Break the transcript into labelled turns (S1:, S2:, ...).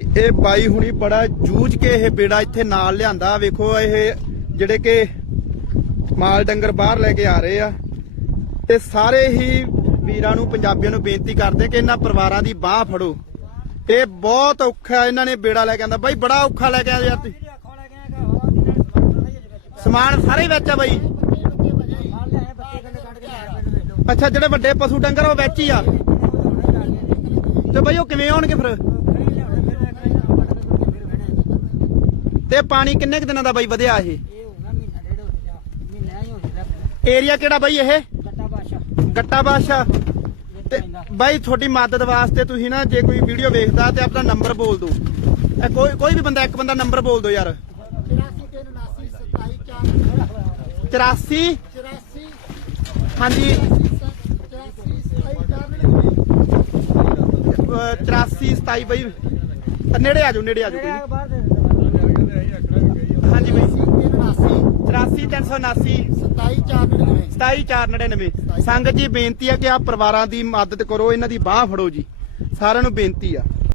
S1: ਇਹ ਬਾਈ ਹੁਣੀ ਬੜਾ ਜੂਝ ਕੇ ਇਹ ਬੇੜਾ ਇੱਥੇ ਨਾਲ ਲਿਆਂਦਾ, ਵੇਖੋ ਇਹ ਜਿਹੜੇ ਕਿ ਮਾਲ ਡੰਗਰ ਬਾਹਰ ਲੈ ਕੇ ਆ ਰਹੇ ਆ। ਤੇ ਸਾਰੇ ਹੀ ਵੀਰਾਂ ਨੂੰ, ਪੰਜਾਬੀਆਂ ਨੂੰ ਬੇਨਤੀ ਕਰਦੇ ਕਿ ਇਹਨਾਂ ਪਰਿਵਾਰਾਂ ਦੀ ਬਾਹ ਫੜੋ। ਇਹ ਬਹੁਤ ਔਖਾ ਇਹਨਾਂ ਨੇ ਬੇੜਾ ਲੈ ਕੇ ਆਂਦਾ। ਬਾਈ, ਬੜਾ ਔਖਾ ਲੈ ਕੇ ਆਇਆ ਯਾਰ ਸਮਾਨ ਸਾਰੇ ਹੀ ਵਿੱਚ ਆ ਬਾਈ। ਅੱਛਾ, ਜਿਹੜੇ ਵੱਡੇ ਪਸ਼ੂ ਡੰਗਰ ਉਹ ਵਿੱਚ ਹੀ ਆ। ਤੇ ਬਾਈ, ਉਹ ਕਿਵੇਂ ਆਉਣਗੇ ਫਿਰ? ਤੇ ਪਾਣੀ ਕਿੰਨੇ ਕੁ ਦਿਨਾਂ ਦਾ ਬਾਈ ਵਧਿਆ ਇਹ? ਏਰੀਆ ਕਿਹੜਾ ਬਾਈ ਇਹ? ਗੱਟਾ ਬਾਦਸ਼ਾਹ। ਤੇ ਬਾਈ ਤੁਹਾਡੀ ਮਦਦ ਵਾਸਤੇ ਤੁਸੀਂ ਨਾ ਜੇ ਕੋਈ ਵੀਡੀਓ ਵੇਖਦਾ ਤੇ ਆਪਣਾ ਨੰਬਰ ਬੋਲ ਦਿਓ। ਇਹ ਕੋਈ ਕੋਈ ਵੀ ਬੰਦਾ ਇੱਕ ਬੰਦਾ ਨੰਬਰ ਬੋਲ ਦਿਓ ਯਾਰ। 84 ਹਾਂਜੀ। 84 27 ਬਾਈ। ਨੇੜੇ ਆ ਜਾਓ ਨੇੜੇ ਆ ਜਾਓ ਕੋਈ ਹਾਂਜੀ ਬਾਈ। 84 379 27499 ਸੰਗਤ ਜੀ, ਬੇਨਤੀ ਆ ਕਿ ਆ ਪਰਿਵਾਰਾਂ ਦੀ ਮਦਦ ਕਰੋ, ਇਹਨਾਂ ਦੀ ਬਾਹ ਫੜੋ ਜੀ। ਸਾਰਿਆਂ ਨੂੰ ਬੇਨਤੀ ਆ।